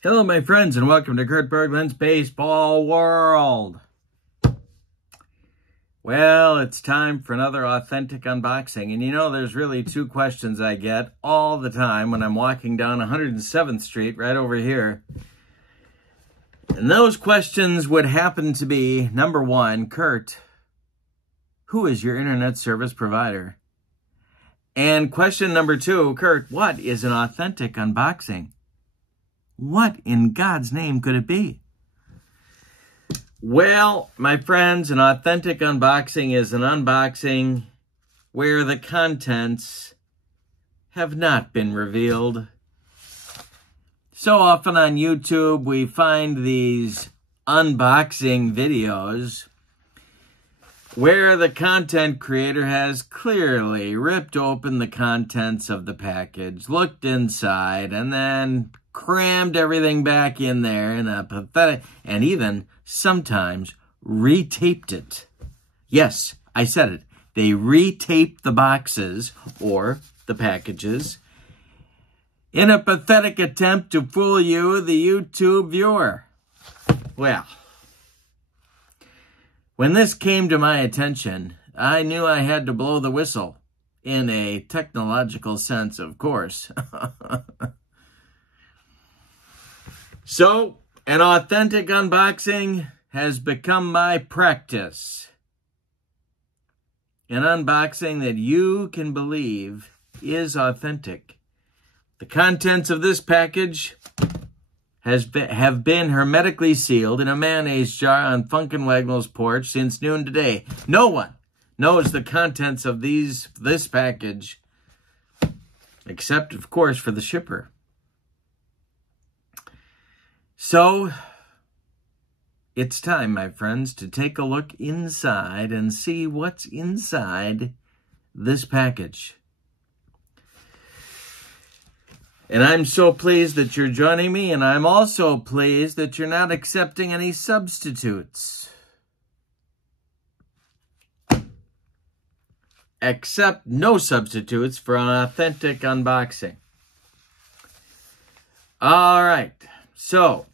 Hello, my friends, and welcome to Kurt Berglund's Baseball World. Well, it's time for another authentic unboxing. And you know, there's really two questions I get all the time when I'm walking down 107th Street right over here. And those questions would happen to be, number one, Kurt, who is your internet service provider? And question number two, Kurt, what is an authentic unboxing? What in God's name could it be? Well, my friends, an authentic unboxing is an unboxing where the contents have not been revealed. So often on YouTube, we find these unboxing videos where the content creator has clearly ripped open the contents of the package, looked inside, and then crammed everything back in there in a pathetic, and even sometimes retaped it. Yes, I said it. They retaped the boxes or the packages in a pathetic attempt to fool you, the YouTube viewer. Well, when this came to my attention, I knew I had to blow the whistle, in a technological sense, of course. So, an authentic unboxing has become my practice. An unboxing that you can believe is authentic. The contents of this package have been hermetically sealed in a mayonnaise jar on Funkin' Wagnall's porch since noon today. No one knows the contents of this package, except, of course, for the shipper. So, it's time, my friends, to take a look inside and see what's inside this package. And I'm so pleased that you're joining me, and I'm also pleased that you're not accepting any substitutes. Accept no substitutes for an authentic unboxing. All right, so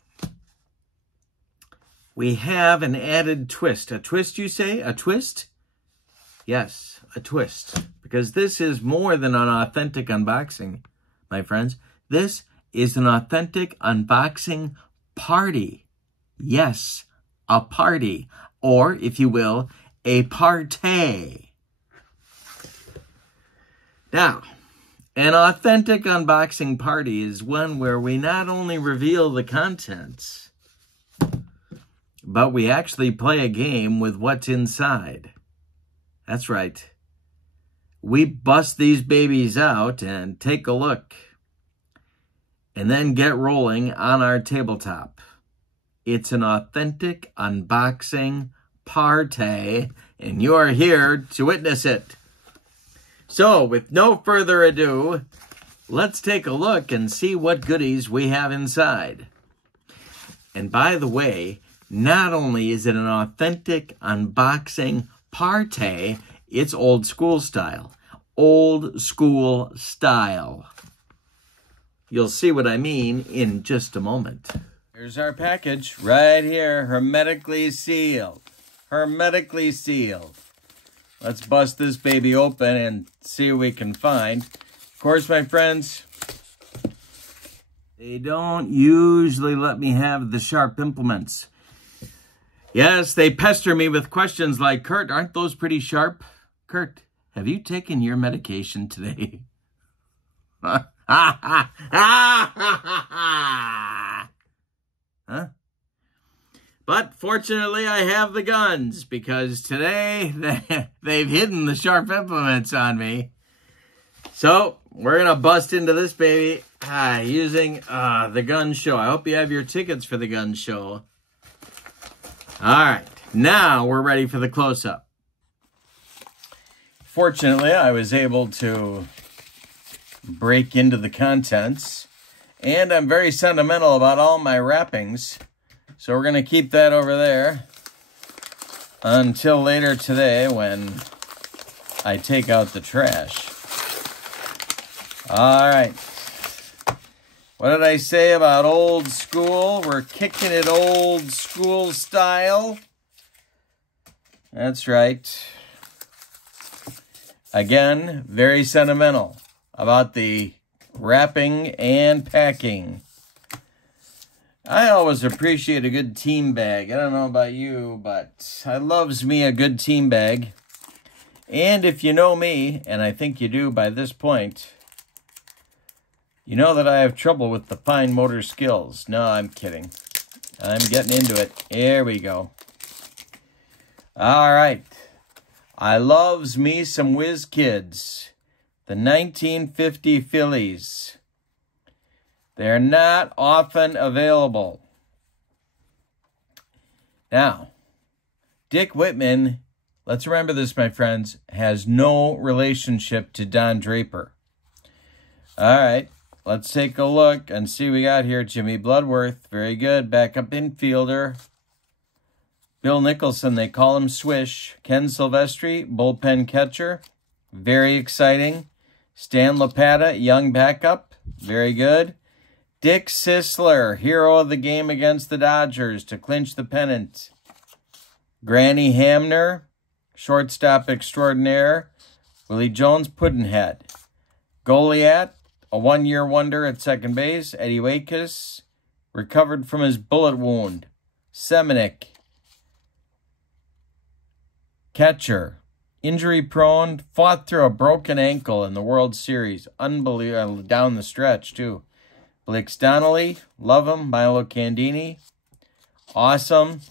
we have an added twist. A twist, you say? A twist? Yes, a twist. Because this is more than an authentic unboxing, my friends. This is an authentic unboxing party. Yes, a party. Or, if you will, a partay. Now, an authentic unboxing party is one where we not only reveal the contents, but we actually play a game with what's inside. That's right. We bust these babies out and take a look, and then get rolling on our tabletop. It's an authentic unboxing party, and you're here to witness it. So, with no further ado, let's take a look and see what goodies we have inside. And by the way, not only is it an authentic unboxing party, it's old school style. Old school style. You'll see what I mean in just a moment. Here's our package right here, hermetically sealed. Hermetically sealed. Let's bust this baby open and see what we can find. Of course, my friends, they don't usually let me have the sharp implements. Yes, they pester me with questions like, Kurt, aren't those pretty sharp? Kurt, have you taken your medication today? Huh? But fortunately, I have the guns, because today they've hidden the sharp implements on me. So we're going to bust into this baby using the gun show. I hope you have your tickets for the gun show. All right, now we're ready for the close-up. Fortunately, I was able to break into the contents, and I'm very sentimental about all my wrappings. So we're going to keep that over there until later today when I take out the trash. All right. What did I say about old school? We're kicking it old school style. That's right. Again, very sentimental about the wrapping and packing. I always appreciate a good team bag. I don't know about you, but I loves me a good team bag. And if you know me, and I think you do by this point, you know that I have trouble with the fine motor skills. No, I'm kidding. I'm getting into it. Here we go. All right. I loves me some Whiz Kids. The 1950 Phillies. They're not often available. Now, Dick Whitman, let's remember this, my friends, has no relationship to Don Draper. All right. Let's take a look and see what we got here. Jimmy Bloodworth, very good. Backup infielder. Bill Nicholson, they call him Swish. Ken Silvestri, bullpen catcher. Very exciting. Stan Lapata, young backup. Very good. Dick Sisler, hero of the game against the Dodgers to clinch the pennant. Granny Hamner, shortstop extraordinaire. Willie Jones, Puddinhead. Goliath, a one-year wonder at second base. Eddie Waitkus recovered from his bullet wound. Semenuk, catcher, injury-prone, fought through a broken ankle in the World Series. Unbelievable, down the stretch, too. Blix Donnelly, love him. Milo Candini, awesome.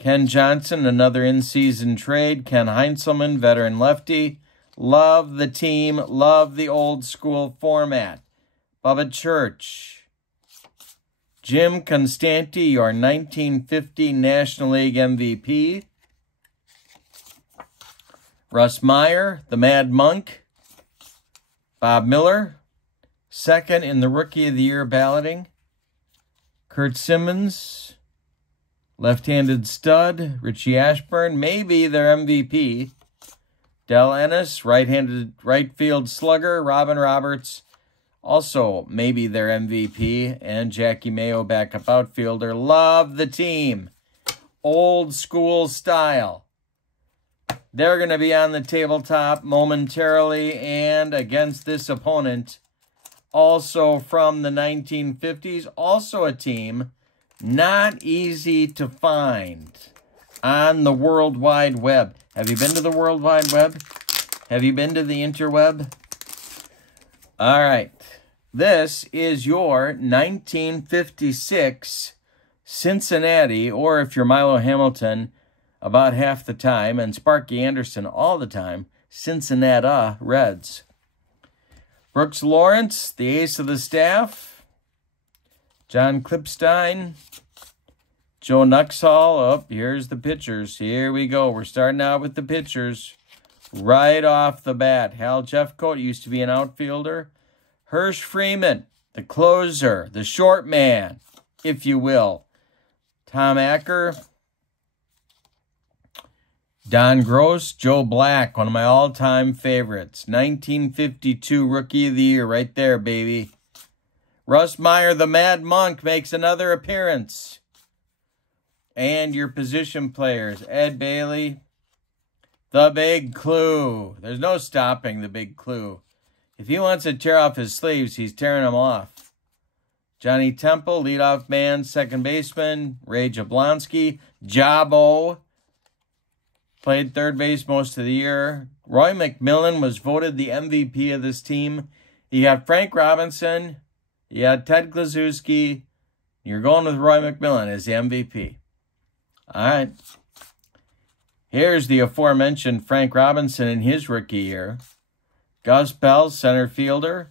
Ken Johnson, another in-season trade. Ken Heinzelman, veteran lefty. Love the team. Love the old school format. Bubba Church. Jim Constanti, your 1950 National League MVP. Russ Meyer, the Mad Monk. Bob Miller, second in the Rookie of the Year balloting. Kurt Simmons, left-handed stud. Richie Ashburn, maybe their MVP. Del Ennis, right-handed right field slugger. Robin Roberts, also maybe their MVP. And Jackie Mayo, backup outfielder. Love the team. Old school style. They're going to be on the tabletop momentarily and against this opponent. Also from the 1950s. Also a team not easy to find on the World Wide Web. Have you been to the World Wide Web? Have you been to the interweb? All right. This is your 1956 Cincinnati, or if you're Milo Hamilton, about half the time, and Sparky Anderson all the time, Cincinnati Reds. Brooks Lawrence, the ace of the staff. John Klipstein. Joe Nuxhall. Oh, here's the pitchers. Here we go. We're starting out with the pitchers. Right off the bat. Hal Jeffcoat used to be an outfielder. Hirsch Freeman, the closer, the short man, if you will. Tom Acker. Don Gross, Joe Black, one of my all-time favorites. 1952 Rookie of the Year right there, baby. Russ Meyer, the Mad Monk, makes another appearance. And your position players, Ed Bailey, the Big Clue. There's no stopping the Big Clue. If he wants to tear off his sleeves, he's tearing them off. Johnny Temple, leadoff man, second baseman. Ray Jablonski, Jabo, played third base most of the year. Roy McMillan was voted the MVP of this team. You got Frank Robinson. You got Ted Kluszewski. You're going with Roy McMillan as the MVP. All right. Here's the aforementioned Frank Robinson in his rookie year. Gus Bell, center fielder.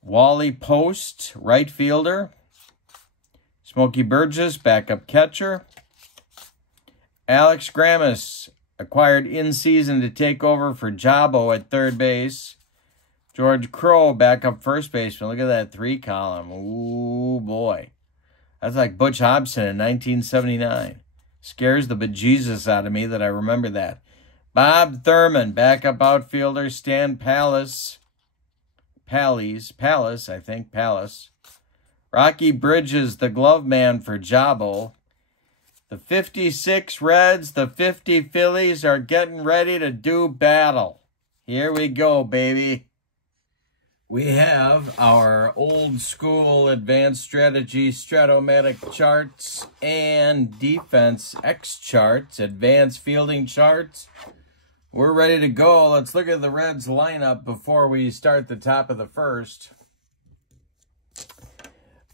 Wally Post, right fielder. Smokey Burgess, backup catcher. Alex Grammas, acquired in season to take over for Jabo at third base. George Crow, backup first baseman. Look at that three column. Ooh, boy. That's like Butch Hobson in 1979. Scares the bejesus out of me that I remember that. Bob Thurman, backup outfielder. Stan Palace, I think, Palace. Rocky Bridges, the glove man for Jabo. The 56 Reds, the 50 Phillies are getting ready to do battle. Here we go, baby. We have our old school advanced strategy Stratomatic charts and defense X charts, advanced fielding charts. We're ready to go. Let's look at the Reds lineup before we start the top of the first.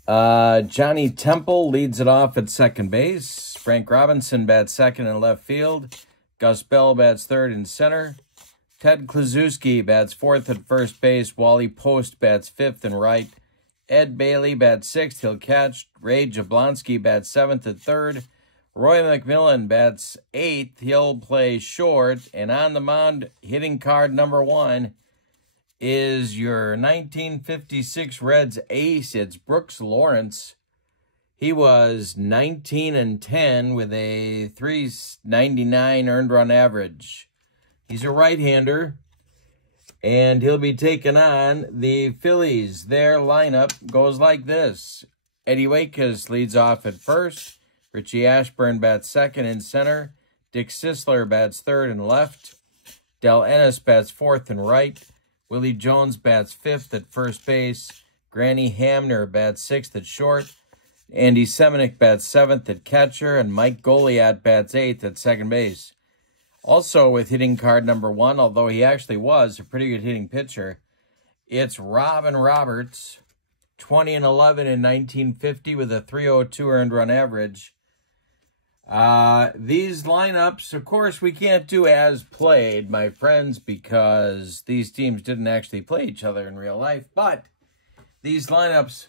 Johnny Temple leads it off at second base. Frank Robinson bats second in left field. Gus Bell bats third in center. Ted Kluszewski bats fourth at first base. Wally Post bats fifth and right. Ed Bailey bats sixth. He'll catch. Ray Jablonski bats seventh at third. Roy McMillan bats eighth. He'll play short. And on the mound, hitting card number 1 is your 1956 Reds ace. It's Brooks Lawrence. He was 19-10 with a .399 earned run average. He's a right-hander, and he'll be taking on the Phillies. Their lineup goes like this. Eddie Waitkus leads off at first. Richie Ashburn bats second in center. Dick Sisler bats third and left. Del Ennis bats fourth and right. Willie Jones bats fifth at first base. Granny Hamner bats sixth at short. Andy Semenick bats seventh at catcher. And Mike Goliat bats eighth at second base. Also with hitting card number 1, although he actually was a pretty good hitting pitcher, it's Robin Roberts, 20-11 in 1950 with a .302 earned run average. These lineups, of course, we can't do as played, my friends, because these teams didn't actually play each other in real life, but these lineups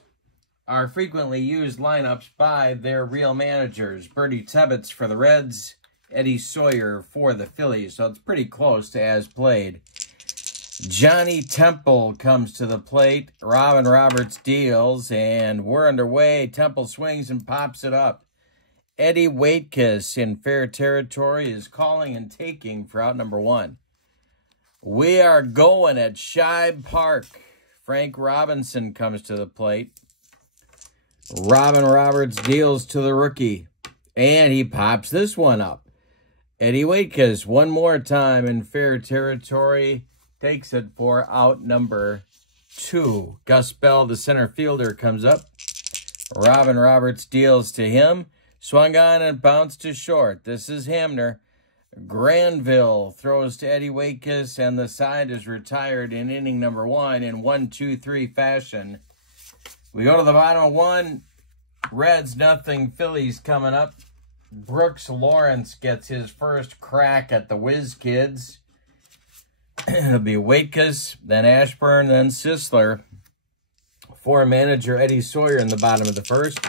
are frequently used lineups by their real managers. Bertie Tebbetts for the Reds, Eddie Sawyer for the Phillies, so it's pretty close to as played. Johnny Temple comes to the plate. Robin Roberts deals, and we're underway. Temple swings and pops it up. Eddie Waitkus in fair territory is calling and taking for out number 1. We are going at Shibe Park. Frank Robinson comes to the plate. Robin Roberts deals to the rookie, and he pops this one up. Eddie Waitkus, one more time in fair territory, takes it for out number 2. Gus Bell, the center fielder, comes up. Robin Roberts deals to him. Swung on and bounced to short. This is Hamner. Granville throws to Eddie Waitkus, and the side is retired in inning number 1 in 1-2-3 fashion. We go to the bottom of 1. Reds nothing. Phillies coming up. Brooks Lawrence gets his first crack at the Whiz Kids. It'll be Waitkus, then Ashburn, then Sisler. For manager Eddie Sawyer in the bottom of the first.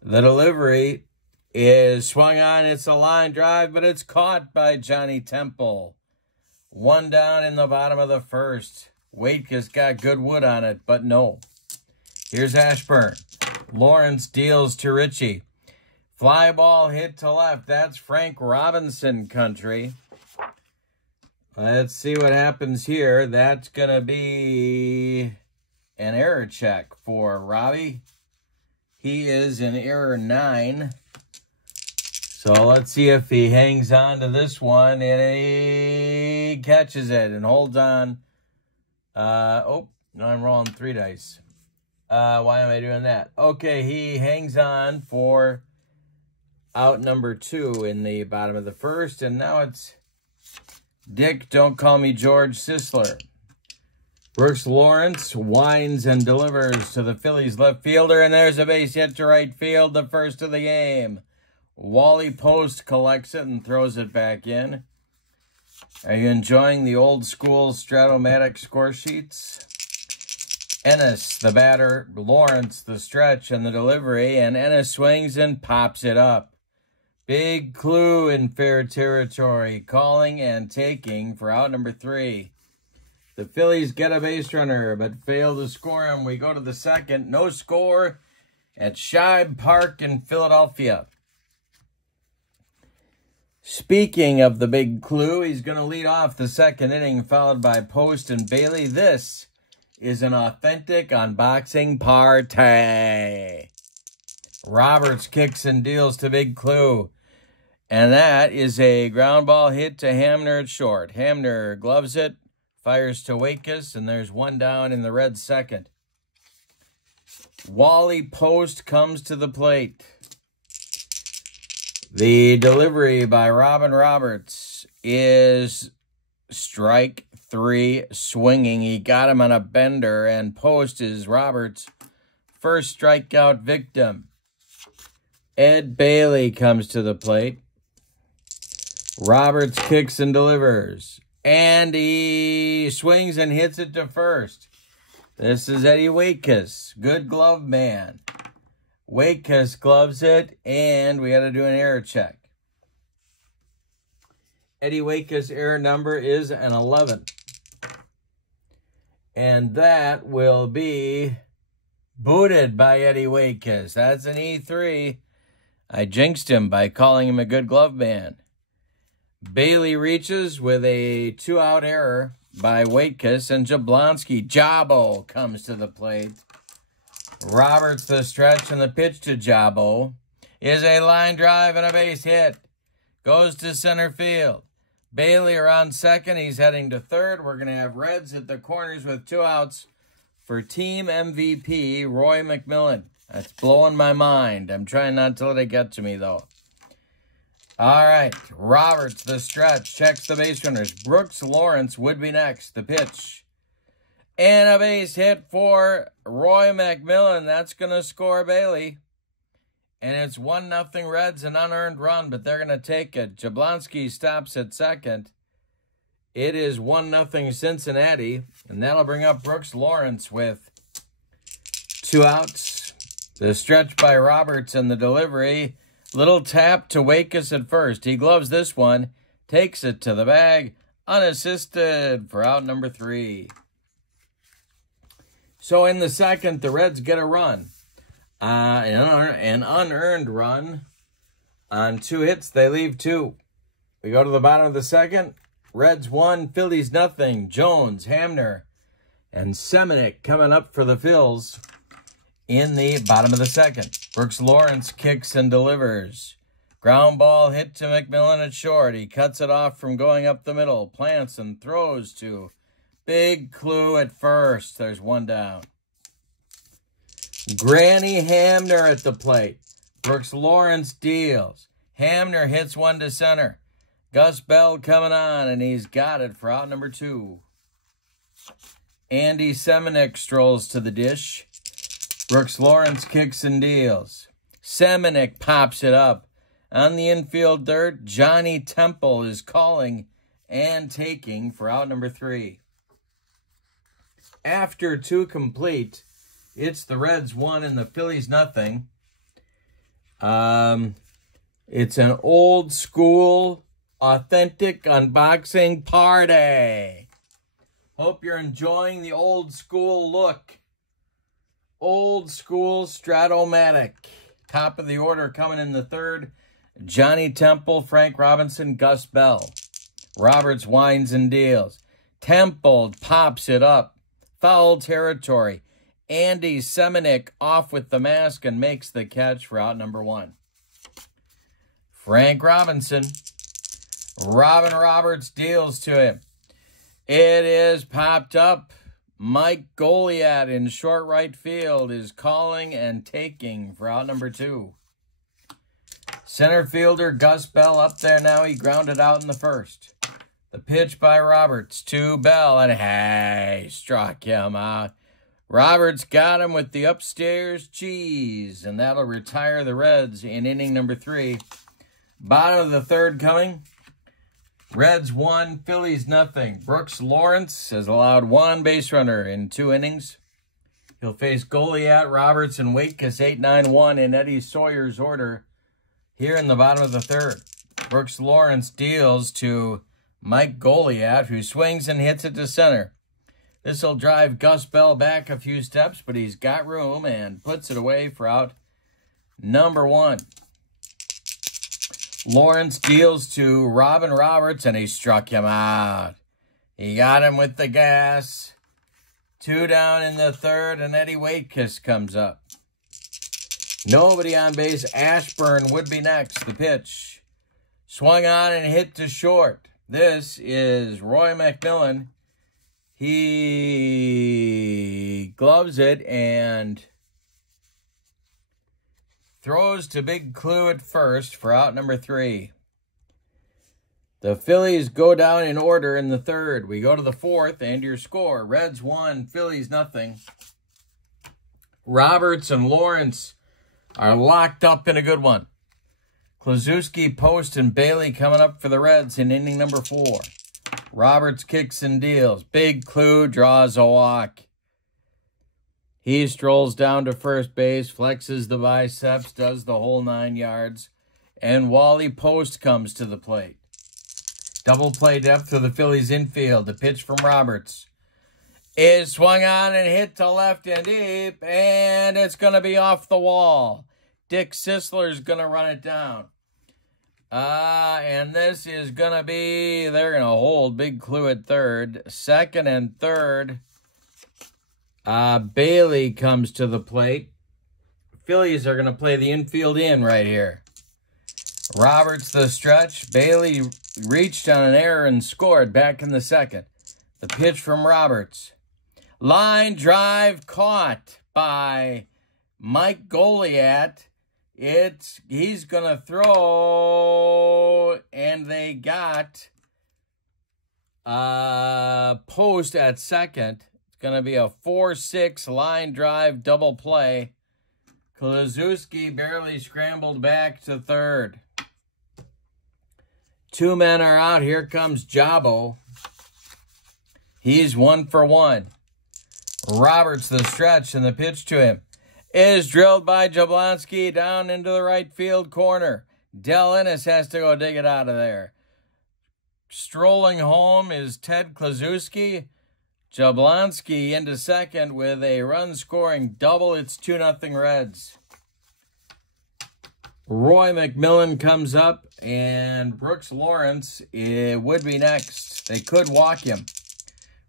The delivery is swung on. It's a line drive, but it's caught by Johnny Temple. 1 down in the bottom of the first. Waitkus got good wood on it, but no. Here's Ashburn. Lawrence deals to Richie. Fly ball hit to left. That's Frank Robinson country. Let's see what happens here. That's going to be an error check for Robbie. He is in error 9. So let's see if he hangs on to this one, and he catches it and holds on. Oh, no, I'm rolling 3 dice. Why am I doing that? Okay, he hangs on for out number 2 in the bottom of the first, and now it's Dick, don't call me George Sisler. Brooks Lawrence winds and delivers to the Phillies left fielder, and there's a base hit to right field, the first of the game. Wally Post collects it and throws it back in. Are you enjoying the old school Stratomatic score sheets? Ennis, the batter, Lawrence, the stretch and the delivery, and Ennis swings and pops it up. Big Clue in fair territory, calling and taking for out number 3. The Phillies get a base runner, but fail to score him. We go to the second. No score at Shibe Park in Philadelphia. Speaking of the Big Clue, he's going to lead off the second inning, followed by Post and Bailey. This is an authentic unboxing party. Roberts kicks and deals to Big Clue. And that is a ground ball hit to Hamner at short. Hamner gloves it, fires to Waitkus, and there's one down in the red second. Wally Post comes to the plate. The delivery by Robin Roberts is strike 3 swinging. He got him on a bender, and Post is Roberts' first strikeout victim. Ed Bailey comes to the plate. Roberts kicks and delivers. And he swings and hits it to first. This is Eddie Waitkus, good glove man. Waitkus gloves it, and we got to do an error check. Eddie Waitkus' error number is an 11. And that will be booted by Eddie Waitkus. That's an E3. I jinxed him by calling him a good glove man. Bailey reaches with a 2-out error by Waitkus, and Jablonski, Jabo, comes to the plate. Roberts the stretch, and the pitch to Jabo is a line drive and a base hit. Goes to center field. Bailey around second. He's heading to third. We're going to have Reds at the corners with 2 outs for team MVP Roy McMillan. That's blowing my mind. I'm trying not to let it get to me, though. All right, Roberts, the stretch, checks the base runners. Brooks Lawrence would be next, the pitch. And a base hit for Roy McMillan. That's going to score Bailey. And it's 1-0 Reds, an unearned run, but they're going to take it. Jablonski stops at second. It is 1-0 Cincinnati, and that'll bring up Brooks Lawrence with 2 outs. The stretch by Roberts and the delivery. Little tap to Waitkus at first. He gloves this one, takes it to the bag, unassisted for out number 3. So in the second, the Reds get a run. An unearned run. On 2 hits, they leave 2. We go to the bottom of the second. Reds 1, Phillies nothing. Jones, Hamner, and Semenuk coming up for the Phils in the bottom of the second. Brooks Lawrence kicks and delivers. Ground ball hit to McMillan at short. He cuts it off from going up the middle. Plants and throws to Big Clue at first. There's 1 down. Granny Hamner at the plate. Brooks Lawrence deals. Hamner hits one to center. Gus Bell coming on, and he's got it for out number 2. Andy Semenuk strolls to the dish. Brooks Lawrence kicks and deals. Semenuk pops it up. On the infield dirt, Johnny Temple is calling and taking for out number 3. After 2 complete, it's the Reds 1 and the Phillies nothing. It's an old school, authentic unboxing party. Hope you're enjoying the old school look. Old school Stratomatic. Top of the order coming in the third. Johnny Temple, Frank Robinson, Gus Bell. Roberts winds and deals. Temple pops it up. Foul territory. Andy Semenuk off with the mask and makes the catch for out number 1. Frank Robinson. Robin Roberts deals to him. It is popped up. Mike Goliat in short right field is calling and taking for out number 2. Center fielder Gus Bell up there now. He grounded out in the first. The pitch by Roberts to Bell, and hey, struck him out. Roberts got him with the upstairs cheese, and that'll retire the Reds in inning number 3. Bottom of the third coming. Reds 1, Phillies nothing. Brooks Lawrence has allowed 1 base runner in 2 innings. He'll face Goliat, Roberts, and Waitkus 8-9-1 in Eddie Sawyer's order here in the bottom of the third. Brooks Lawrence deals to Mike Goliat, who swings and hits it to center. This will drive Gus Bell back a few steps, but he's got room and puts it away for out number 1. Lawrence deals to Robin Roberts, and he struck him out. He got him with the gas. 2 down in the third, and Eddie Waitkiss comes up. Nobody on base. Ashburn would be next. The pitch. Swung on and hit to short. This is Roy McMillan. He gloves it and throws to Big Clue at first for out number 3. The Phillies go down in order in the third. We go to the fourth, and your score. Reds 1, Phillies nothing. Roberts and Lawrence are locked up in a good one. Kluszewski, Post, and Bailey coming up for the Reds in inning number 4. Roberts kicks and deals. Big Clue draws a walk. He strolls down to first base, flexes the biceps, does the whole 9 yards, and Wally Post comes to the plate. Double play depth for the Phillies infield. The pitch from Roberts is swung on and hit to left and deep, and it's going to be off the wall. Dick Sisler's going to run it down. And this is going to be, they're going to hold Big Clue at third. Second and third, Bailey comes to the plate. Phillies are going to play the infield in right here. Roberts the stretch. Bailey reached on an error and scored back in the second. The pitch from Roberts. Line drive caught by Mike Goliat. He's going to throw, and they got Post at second. It's going to be a 4-6 line drive double play. Kluszewski barely scrambled back to third. 2 men are out. Here comes Jabo. He's 1 for 1. Roberts the stretch, and the pitch to him is drilled by Jablonski down into the right field corner. Del Ennis has to go dig it out of there. Strolling home is Ted Kluszewski. Jablonski into second with a run-scoring double. It's 2-0 Reds. Roy McMillan comes up, and Brooks Lawrence would be next. They could walk him.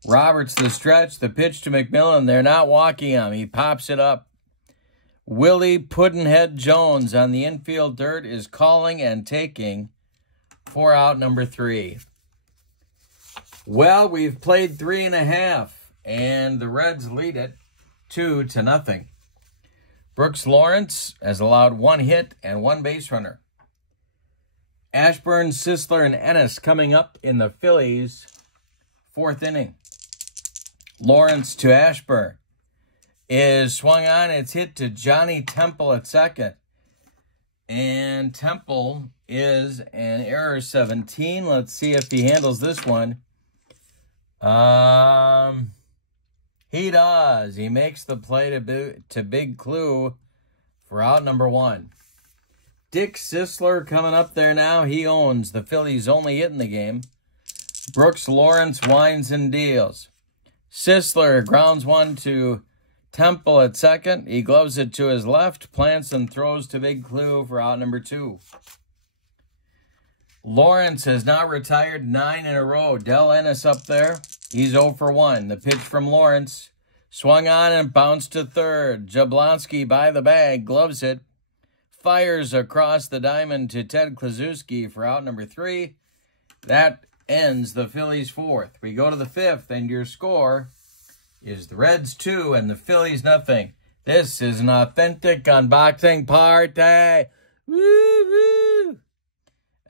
Roberts the stretch, the pitch to McMillan. They're not walking him. He pops it up. Willie Puddinhead Jones on the infield dirt is calling and taking for out number 3. Well, we've played 3.5, and the Reds lead it 2-0. Brooks Lawrence has allowed 1 hit and 1 base runner. Ashburn, Sisler, and Ennis coming up in the Phillies' 4th inning. Lawrence to Ashburn is swung on. It's hit to Johnny Temple at second. And Temple is an error 17. Let's see if he handles this one. He does. He makes the play to Big Clue for out number 1. Dick Sisler coming up there now. He owns the Phillies' only hit in the game. Brooks Lawrence winds and deals. Sisler grounds one to Temple at second. He gloves it to his left, plants and throws to Big Clue for out number 2. Lawrence has now retired 9 in a row. Del Ennis up there. He's 0 for 1. The pitch from Lawrence swung on and bounced to third. Jablonski by the bag, gloves it, fires across the diamond to Ted Kluszewski for out number 3. That ends the Phillies' 4th. We go to the 5th, and your score is the Reds 2 and the Phillies nothing. This is an authentic unboxing party. Woo-hoo!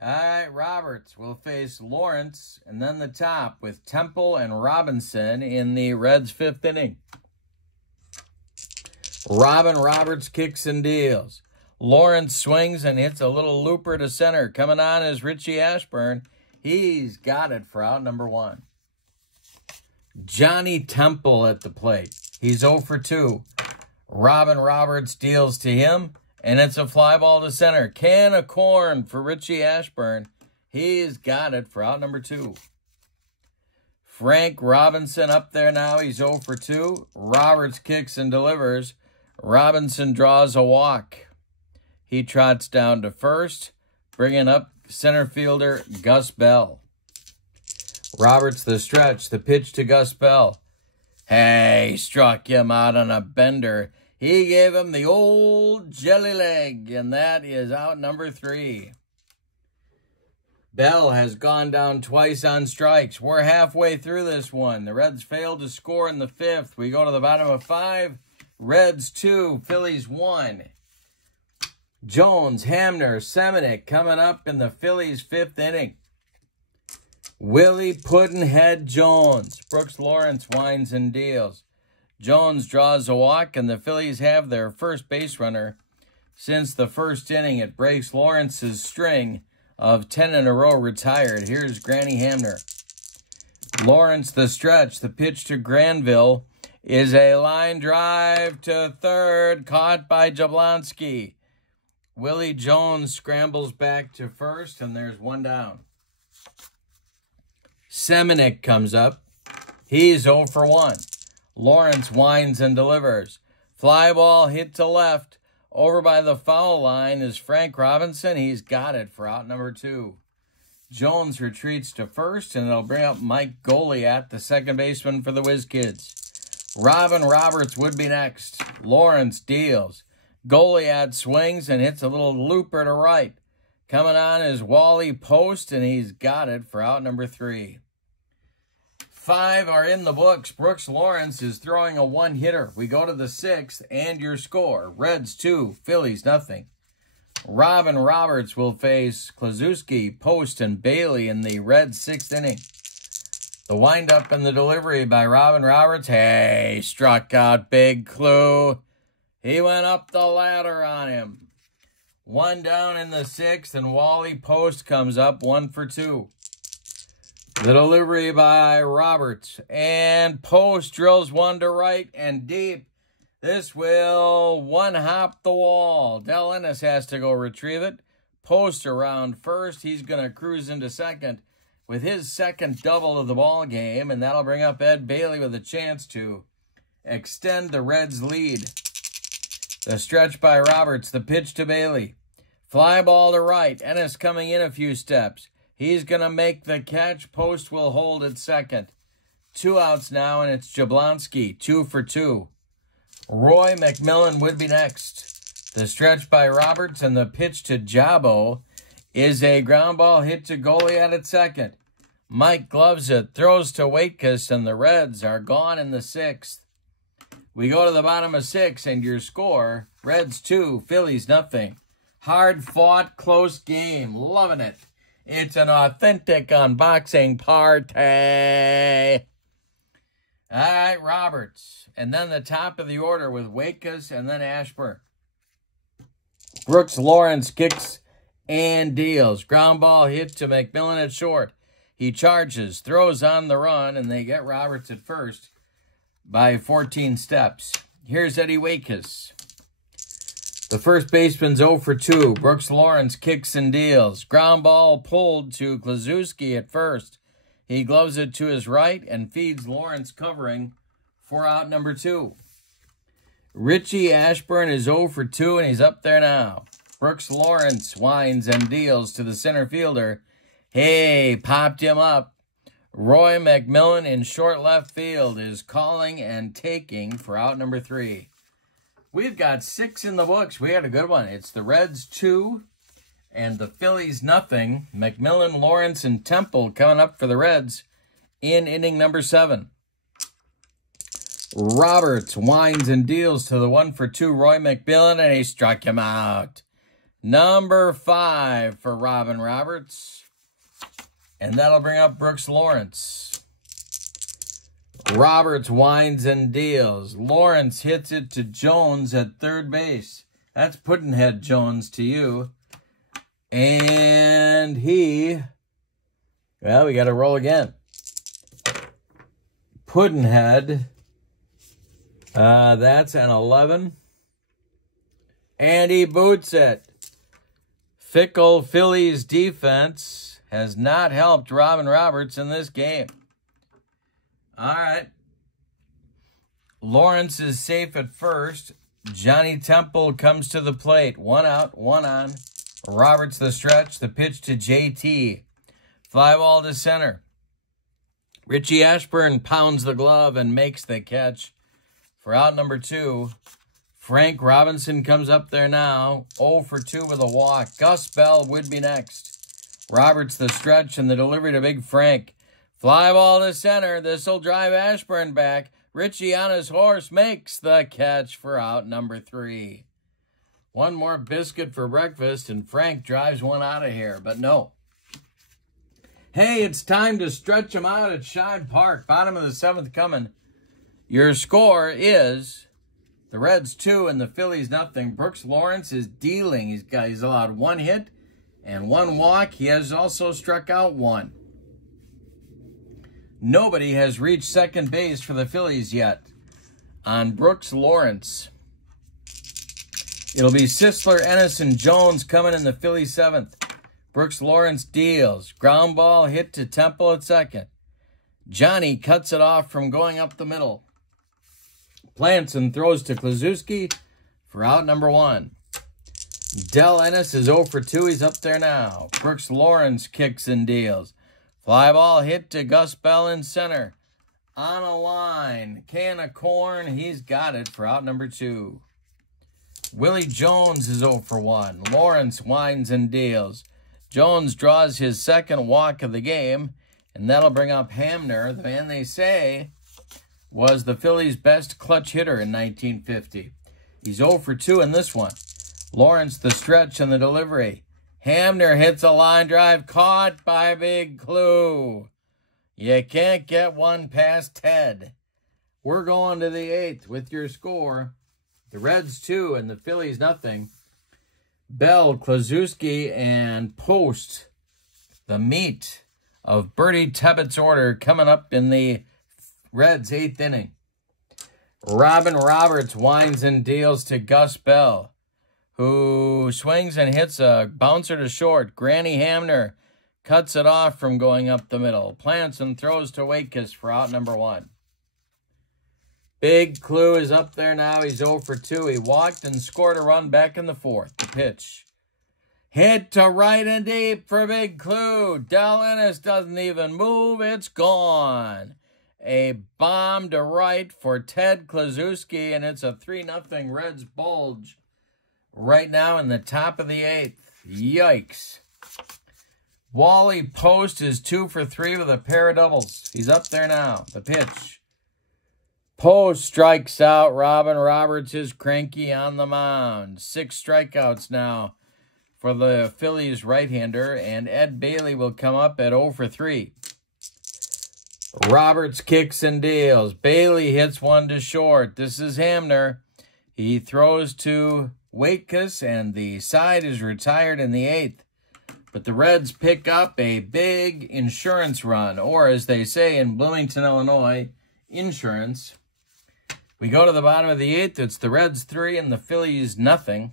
All right, Roberts will face Lawrence, and then the top with Temple and Robinson in the Reds' 5th inning. Roberts kicks and deals. Lawrence swings and hits a little looper to center. Coming on is Richie Ashburn. He's got it for out number 1. Johnny Temple at the plate. He's 0 for 2. Roberts deals to him, and it's a fly ball to center. Can of corn for Richie Ashburn. He's got it for out number 2. Frank Robinson up there now. He's 0 for 2. Roberts kicks and delivers. Robinson draws a walk. He trots down to first, bringing up center fielder Gus Bell. Roberts the stretch, the pitch to Gus Bell. Hey, struck him out on a bender. He gave him the old jelly leg, and that is out number 3. Bell has gone down twice on strikes. We're halfway through this one. The Reds failed to score in the 5th. We go to the bottom of 5. Reds 2, Phillies 1. Jones, Hamner, Semenuk coming up in the Phillies' 5th inning. Willie Puddinhead Jones. Brooks Lawrence winds and deals. Jones draws a walk, and the Phillies have their first base runner since the 1st inning. It breaks Lawrence's string of 10 in a row retired. Here's Granny Hamner. Lawrence the stretch. The pitch to Granville is a line drive to 3rd, caught by Jablonski. Willie Jones scrambles back to 1st, and there's 1 down. Semenuk comes up. He's 0 for 1. Lawrence winds and delivers. Fly ball hit to left. Over by the foul line is Frank Robinson. He's got it for out number 2. Jones retreats to 1st, and it'll bring up Mike Goliat, the second baseman for the Whiz Kids. Robin Roberts would be next. Lawrence deals. Goliat swings and hits a little looper to right. Coming on is Wally Post, and he's got it for out number 3. 5 are in the books. Brooks Lawrence is throwing a 1-hitter. We go to the 6th, and your score. Reds 2, Phillies nothing. Robin Roberts will face Kluszewski, Post, and Bailey in the Reds' 6th inning. The windup and the delivery by Robin Roberts. Hey, struck out Big Clue. He went up the ladder on him. 1 down in the 6th, and Wally Post comes up 1 for 2. The delivery by Roberts, and Post drills 1 to right and deep. This will one-hop the wall. Del Ennis has to go retrieve it. Post around 1st. He's going to cruise into 2nd with his 2nd double of the ball game, and that'll bring up Ed Bailey with a chance to extend the Reds' lead. The stretch by Roberts, the pitch to Bailey. Fly ball to right. Ennis coming in a few steps. He's going to make the catch. Post will hold at 2nd. 2 outs now, and it's Jablonski, 2 for 2. Roy McMillan would be next. The stretch by Roberts, and the pitch to Jabo is a ground ball hit to Goliat at 2nd. Mike gloves it, throws to Waitkus, and the Reds are gone in the 6th. We go to the bottom of 6, and your score, Reds 2, Phillies nothing. Hard-fought, close game. Loving it. It's an authentic unboxing party. All right, Roberts. And then the top of the order with Waitkus and then Ashburn. Brooks Lawrence kicks and deals. Ground ball hit to McMillan at short. He charges, throws on the run, and they get Roberts at 1st by 14 steps. Here's Eddie Waitkus. The first baseman's 0 for 2. Brooks Lawrence kicks and deals. Ground ball pulled to Kluszewski at 1st. He gloves it to his right and feeds Lawrence covering for out number 2. Richie Ashburn is 0 for 2, and he's up there now. Brooks Lawrence winds and deals to the center fielder. Hey, popped him up. Roy McMillan in short left field is calling and taking for out number 3. We've got 6 in the books. We had a good one. It's the Reds 2 and the Phillies nothing. McMillan, Lawrence, and Temple coming up for the Reds in inning number 7. Roberts winds and deals to the 1 for 2 Roy McMillan, and he struck him out. Number 5 for Robin Roberts. And that'll bring up Brooks Lawrence. Roberts winds and deals. Lawrence hits it to Jones at 3rd base. That's Puddinhead Jones to you. And well, we got to roll again. Puddinhead, that's an 11. And he boots it. Fickle Phillies defense has not helped Robin Roberts in this game. All right. Lawrence is safe at 1st. Johnny Temple comes to the plate. 1 out, 1 on. Roberts the stretch. The pitch to JT. Fly ball to center. Richie Ashburn pounds the glove and makes the catch for out number 2. Frank Robinson comes up there now, 0 for 2 with a walk. Gus Bell would be next. Roberts the stretch and the delivery to Big Frank. Fly ball to center. This will drive Ashburn back. Richie on his horse makes the catch for out number 3. One more biscuit for breakfast, and Frank drives one out of here, but no. Hey, it's time to stretch them out at Shibe Park. Bottom of the 7th coming. Your score is the Reds 2 and the Phillies nothing. Brooks Lawrence is dealing. He's allowed 1 hit and 1 walk. He has also struck out 1. Nobody has reached second base for the Phillies yet on Brooks Lawrence. It'll be Sisler, Ennis, and Jones coming in the Phillies 7th. Brooks Lawrence deals. Ground ball hit to Temple at second. Johnny cuts it off from going up the middle. Plants and throws to Kluszewski for out number 1. Del Ennis is 0 for 2. He's up there now. Brooks Lawrence kicks and deals. Fly ball hit to Gus Bell in center. On a line. Can of corn. He's got it for out number 2. Willie Jones is 0 for 1. Lawrence winds and deals. Jones draws his 2nd walk of the game, and that'll bring up Hamner, the man they say was the Phillies' best clutch hitter in 1950. He's 0 for 2 in this one. Lawrence the stretch and the delivery. Hamner hits a line drive caught by Big Clue. You can't get one past Ted. We're going to the 8th with your score. The Reds 2 and the Phillies nothing. Bell, Kluszewski, and Post, the meat of Bertie Tebbett's order coming up in the Reds' 8th inning. Robin Roberts winds and deals to Gus Bell, who swings and hits a bouncer to short. Granny Hamner cuts it off from going up the middle. Plants and throws to Waitkus for out number 1. Big Clue is up there now. He's 0 for 2. He walked and scored a run back in the 4th. The pitch. Hit to right and deep for Big Clue. Del Ennis doesn't even move. It's gone. A bomb to right for Ted Kluszewski, and it's a 3-0 Reds bulge right now in the top of the 8th. Yikes. Wally Post is 2 for 3 with a pair of doubles. He's up there now. The pitch. Post strikes out. Robin Roberts is cranky on the mound. 6 strikeouts now for the Phillies right-hander, and Ed Bailey will come up at 0 for 3. Roberts kicks and deals. Bailey hits one to short. This is Hamner. He throws to Waitkus, and the side is retired in the 8th. But the Reds pick up a big insurance run, or as they say in Bloomington, Illinois, insurance. We go to the bottom of the 8th. It's the Reds 3 and the Phillies nothing.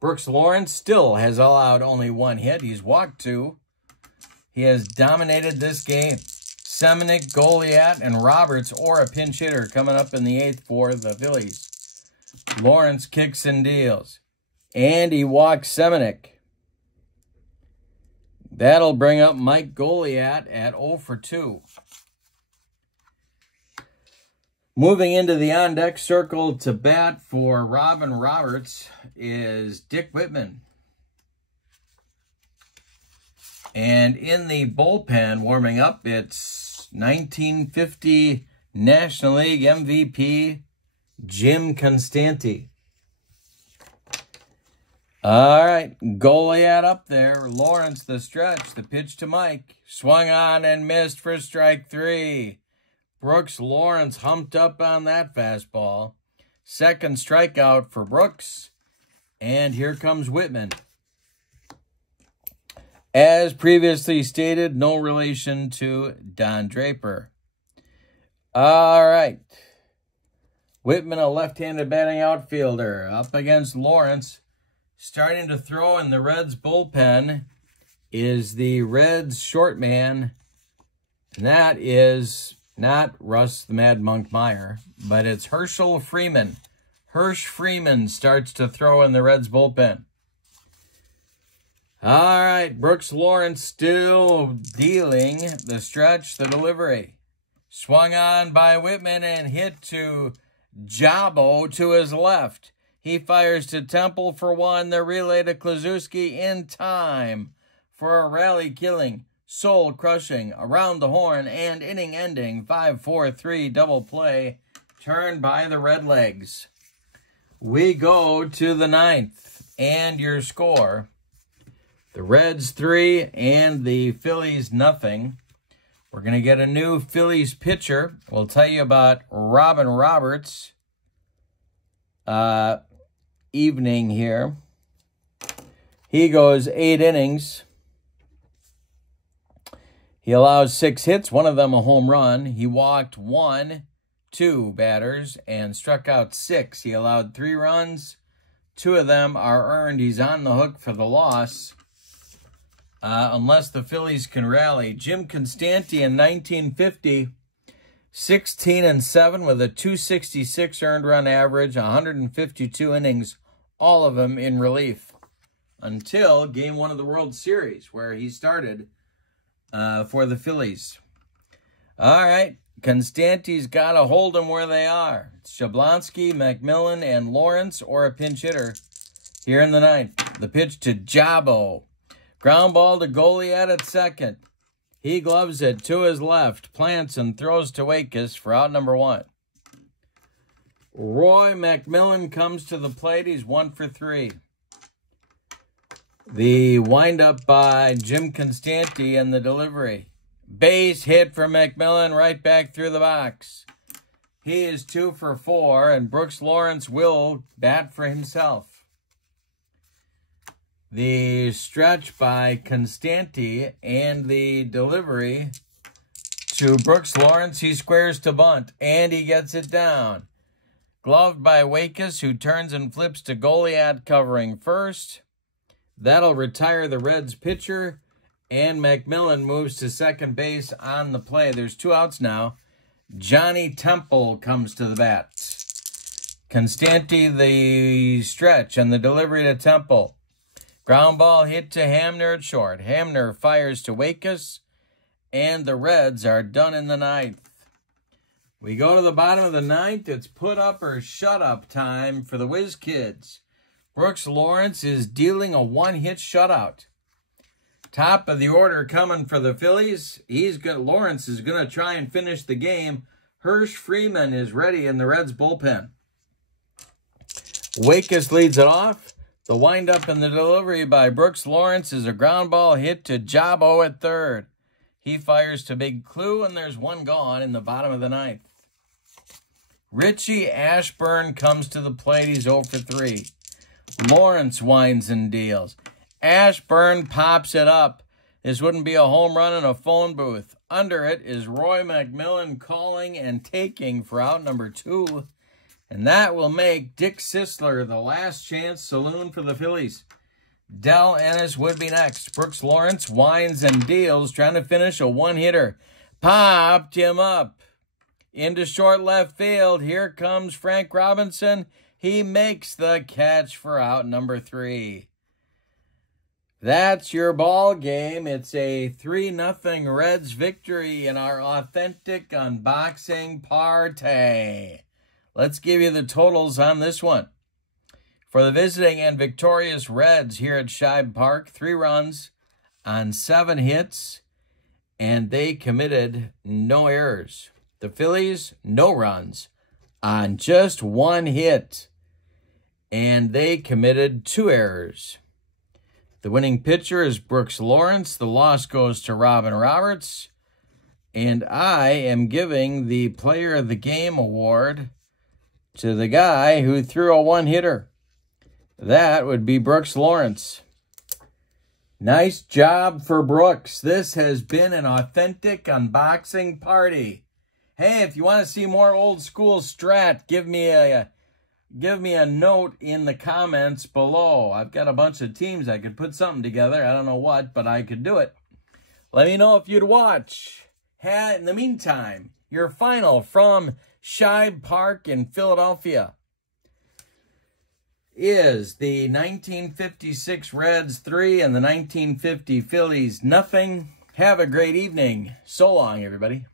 Brooks Lawrence still has allowed only 1 hit. He's walked 2. He has dominated this game. Seminick, Goliat, and Roberts, or a pinch hitter, coming up in the 8th for the Phillies. Lawrence kicks and deals. And he walks Seminick. That'll bring up Mike Goliat at 0 for 2. Moving into the on-deck circle to bat for Robin Roberts is Dick Whitman. And in the bullpen, warming up, it's 1950 National League MVP Jim Constanti. All right, Goliat up there. Lawrence the stretch, the pitch to Mike. Swung on and missed for strike 3. Brooks Lawrence humped up on that fastball. 2nd strikeout for Brooks. And here comes Whitman. As previously stated, no relation to Don Draper. All right. Whitman, a left-handed batting outfielder, up against Lawrence. Starting to throw in the Reds bullpen is the Reds short man. And that is not Russ the Mad Monk Meyer, but it's Herschel Freeman. Hirsch Freeman starts to throw in the Reds bullpen. All right, Brooks Lawrence still dealing the stretch, the delivery. Swung on by Whitman and hit to Jabo to his left. He fires to Temple for one. The relay to Kluszewski in time for a rally-killing, soul-crushing, around the horn and inning-ending 5-4-3 double play turned by the Redlegs. We go to the 9th, and your score: the Reds 3 and the Phillies nothing. We're going to get a new Phillies pitcher. We'll tell you about Robin Roberts' evening here. He goes 8 innings. He allows 6 hits, one of them a home run. He walked 2 batters and struck out 6. He allowed 3 runs. 2 of them are earned. He's on the hook for the loss. Unless the Phillies can rally. Jim Constanti in 1950, 16-7 with a .266 earned run average, 152 innings, all of them in relief, until Game 1 of the World Series, where he started for the Phillies. All right, Constanti's got to hold them where they are. It's Shablonsky, McMillan, and Lawrence, or a pinch hitter here in the 9th. The pitch to Jabo. Ground ball to Goliad at second. He gloves it to his left, plants and throws to Waitkus for out number 1. Roy McMillan comes to the plate. He's 1 for 3. The windup by Jim Constanti and the delivery. Base hit for McMillan right back through the box. He is 2 for 4, and Brooks Lawrence will bat for himself. The stretch by Constanti and the delivery to Brooks Lawrence. He squares to bunt, and he gets it down. Gloved by Waitkus, who turns and flips to Goliad covering first. That'll retire the Reds pitcher, and McMillan moves to second base on the play. There's 2 outs now. Johnny Temple comes to the bat. Constanti the stretch and the delivery to Temple. Ground ball hit to Hamner at short. Hamner fires to Waitkus, and the Reds are done in the 9th. We go to the bottom of the 9th. It's put up or shut up time for the Whiz Kids. Brooks Lawrence is dealing a 1-hit shutout. Top of the order coming for the Phillies. Lawrence is going to try and finish the game. Hirsch Freeman is ready in the Reds bullpen. Waitkus leads it off. The windup and the delivery by Brooks Lawrence is a ground ball hit to Jabo at third. He fires to Big Clue, and there's 1 gone in the bottom of the 9th. Richie Ashburn comes to the plate. He's 0 for 3. Lawrence winds and deals. Ashburn pops it up. This wouldn't be a home run in a phone booth. Under it is Roy McMillan calling and taking for out number 2. And that will make Dick Sisler the last chance saloon for the Phillies. Del Ennis would be next. Brooks Lawrence winds and deals, trying to finish a 1-hitter. Popped him up into short left field. Here comes Frank Robinson. He makes the catch for out number 3. That's your ball game. It's a 3-0 Reds victory in our authentic unboxing party. Let's give you the totals on this one. For the visiting and victorious Reds here at Shibe Park, 3 runs on 7 hits, and they committed no errors. The Phillies, no runs on just 1 hit, and they committed 2 errors. The winning pitcher is Brooks Lawrence. The loss goes to Robin Roberts, and I am giving the Player of the Game award to the guy who threw a 1-hitter. That would be Brooks Lawrence. Nice job for Brooks. This has been an authentic unboxing party. Hey, if you want to see more old school Strat, give me a note in the comments below. I've got a bunch of teams. I could put something together. I don't know what, but I could do it. Let me know if you'd watch. In the meantime, your final from Shibe Park in Philadelphia. is the 1956 Reds 3 and the 1950 Phillies nothing. Have a great evening. So long, everybody.